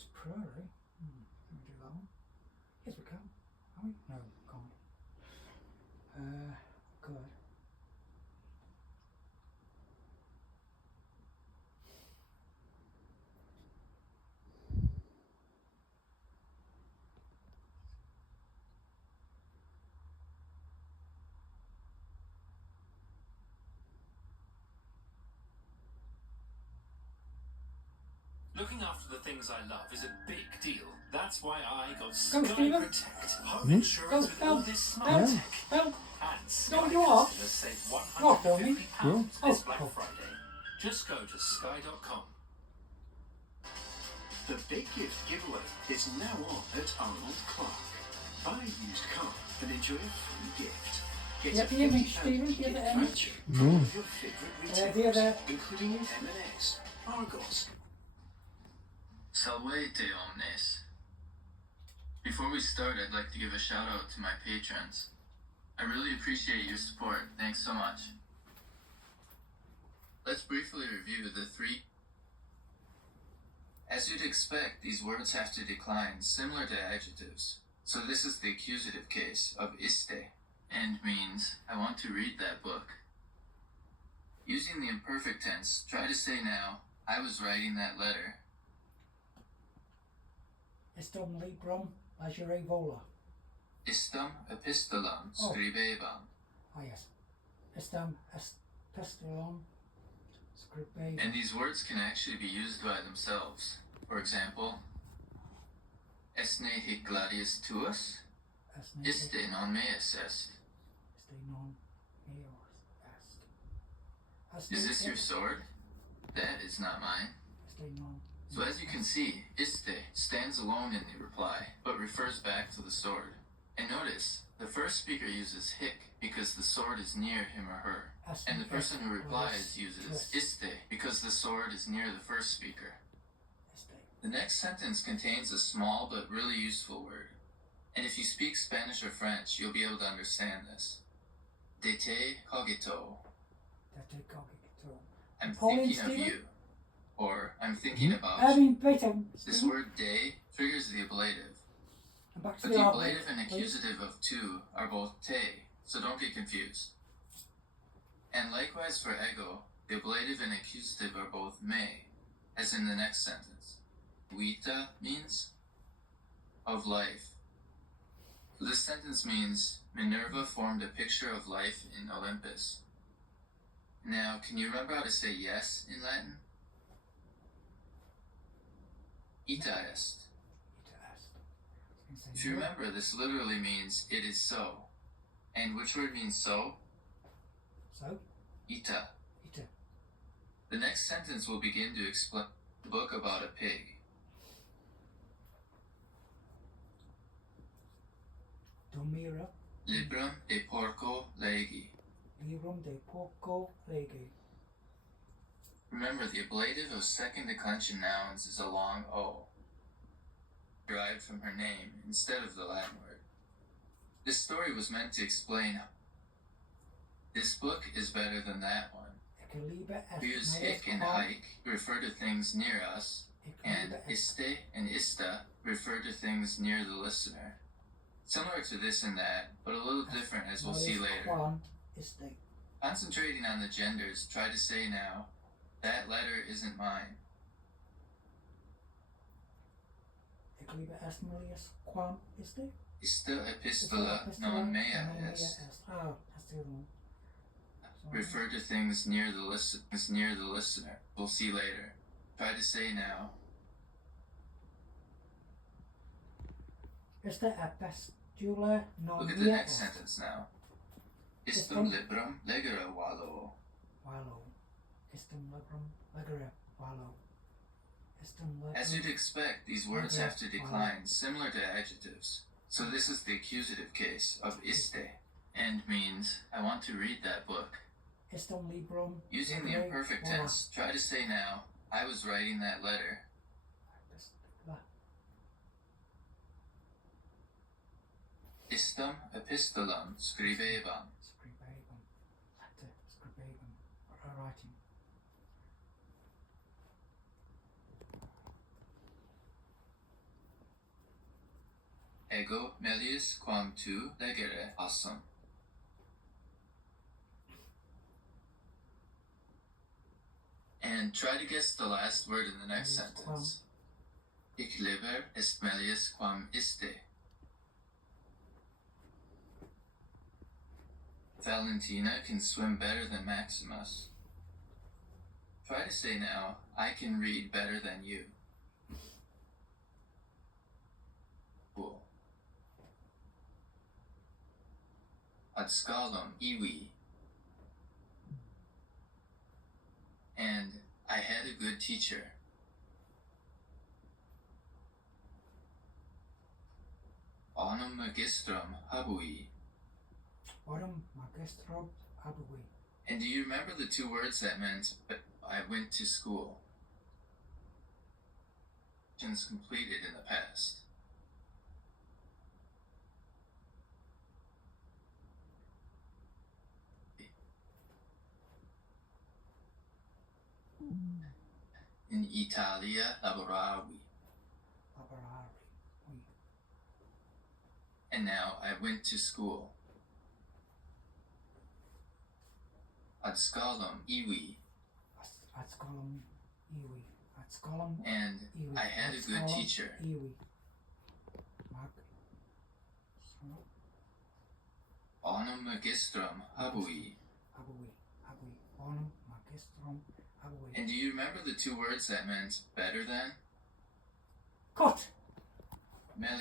It's prairie. Can we do that one? Yes, we can. Can we? No, we can't. Good. Looking after the things I love is a big deal. That's why I got Go, Sky Stephen. Protect home insurance with all this smart tech. Help! And Sky No, you are. customers save You're filming. £150 Yeah. this Oh, Black oh. Friday. Just go to sky.com. The big gift giveaway is now on at Arnold Clark. Buy a used car and enjoy a free gift. Get Yeah, a the image, £50 Stephen, the gift other image. voucher from all of your favourite The retailers, other. including M&S, Argos. Salvete omnes. Before we start, I'd like to give a shout out to my patrons. I really appreciate your support. Thanks so much. Let's briefly review the three. As you'd expect, these words have to decline, similar to adjectives. So this is the accusative case of iste, and means, I want to read that book. Using the imperfect tense, try to say now, I was writing that letter. Estum librum legere vola. Istam epistolam scribebam. Ah, yes. Estum epistolum scribebam. And these words can actually be used by themselves. For example, esne hic gladius tuus, iste non meus est. Este non meus est. Is this your sword? That is not mine. Este non. So as you can see, iste stands alone in the reply, but refers back to the sword. And notice, the first speaker uses hic because the sword is near him or her. And the person who replies uses iste because the sword is near the first speaker. The next sentence contains a small but really useful word. And if you speak Spanish or French, you'll be able to understand this. De te cogito. I'm thinking of you. Or, I'm thinking about you. This word de triggers the ablative. But the ablative and accusative of to are both te, so don't get confused. And likewise for ego, the ablative and accusative are both me, as in the next sentence. Vita means of life. So this sentence means Minerva formed a picture of life in Olympus. Now, can you remember how to say yes in Latin? Ita est. If you remember, this literally means it is so. And which word means so? So? Ita. Ita. The next sentence will begin to explain the book about a pig. Domira. Librum de porco legi. Librum de porco legi. Remember, the ablative of second declension nouns is a long O, derived from her name instead of the Latin word. This story was meant to explain this book is better than that one. We use hic and haik to refer to things near us, and iste and ista refer to things near the listener. Similar to this and that, but a little different as we'll see later. Concentrating on the genders, try to say now, that letter isn't mine. Ista epistola non mea est. Refer to things near the listener. We'll see later. Try to say now. Look Look at the next sentence now. Istum librum legere valo. As you'd expect, these words have to decline, similar to adjectives. So this is the accusative case of iste, and means, I want to read that book. Using the imperfect tense, try to say now, I was writing that letter. Istam epistolam scribebam. Writing. ego melius quam tu legere assum. And try to guess the last word in the next Melius sentence. Hic liber est melius quam iste. Valentina can swim better than Maximus. Try to say now, I can read better than you. Cool. Ad scalum iwi. And I had a good teacher. Onum magistrum habui. Autumn magistro abui. And do you remember the two words that meant I went to school? Actions completed in the past. In Italia laboravi. Laborari. Oui. And now I went to school. Ad scalum iwi. Ad scalum iwi. Ad scalum And iwi. I had Ad a good scalum teacher. Iwi. Mag. So. Onum magistrum habui. Abui. Abui. Onum magistrum abui. And do you remember the two words that meant better than? Cut! Meli.